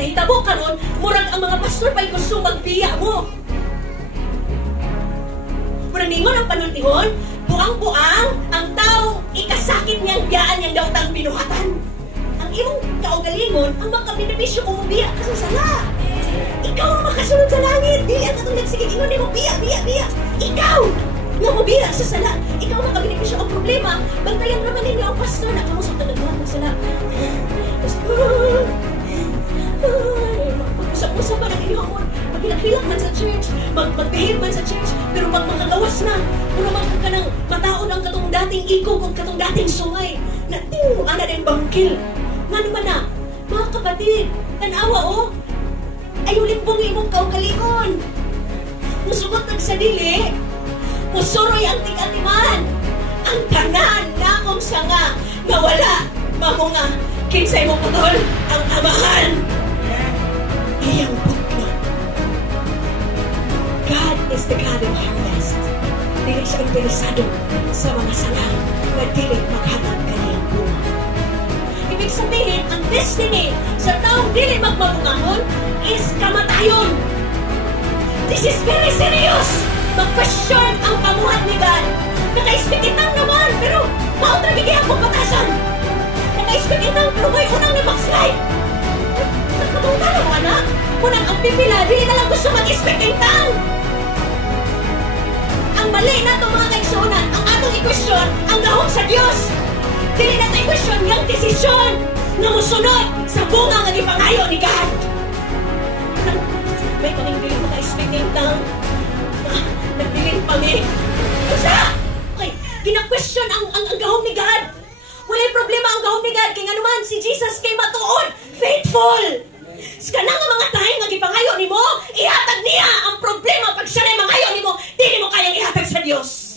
nahitabo karon, murag ang mga pastor pa'y gusto magbiya mo. Murag ningon ang panunihon, buang-buang, ang tao, ikasakit niyang biyaan niyang dautang binuhatan. Ang iyong kaugalingon, ang makabenepisyo kung biya ka sa sala. Ikaw ang makasunod sa langit. Dili ang katong nagsigit, ingon mo, biya. Ikaw! Nga mo biya sa sala. Ikaw ang makabenepisyo. Ang problema, bantayan naman ninyo ang pastor na kamusap na nagbuhat ng sala. Usap-usap pa na ninyo ang maghilak-hilak man sa church, mag-behave man sa church, pero pag makagawas na, kung naman ka nang mataon ang katong dating ikaw, kung katong dating sungay, na ana din bangkil. Nga naman na, mga kapatid, tanawa ayulin pong imong kaugalingon. Musugot nagsadili, musuroy ang tig-atiman, ang tanan na akong sanga, nawala, mamo nga, kinsay mo putol, ang amahan. Iyang butla. God is the God of harvest. Dili siya interesado sa mga sanga na dili maghatag kaniyang bunga. Ibig sabihin, ang destiny sa taong dili magmabungahon is kamatayon. This is very serious. Mag-question ang pamuhat ni God. Naka-expectitang naman, pero mautragigyan kong batasan. Naka-expectitang, pero may unang na backslide. Nagpatungka na mo, anak. Munang ang pipila, dili na lang gusto mag-expectitang. Ang mali na ito, mga kaigsunan, ang atong i-question, ang gahom sa Diyos. Dili na ito i-question yung desisyon na musunod sa bunga nga ipangayo ni God. May kaning dili maka-expectitang. Nagbilin pangit. Usa! Okay, gina-question ang gahom ni God. Walay problema ang gahom ni God. Kaya nga naman, si Jesus kay matuod. Faithful! Sa kanang mga time nga ipangayo ni mo, ihatag niya ang problema pag siya na mangayo ni mo, di mo kayang ihatag sa Diyos.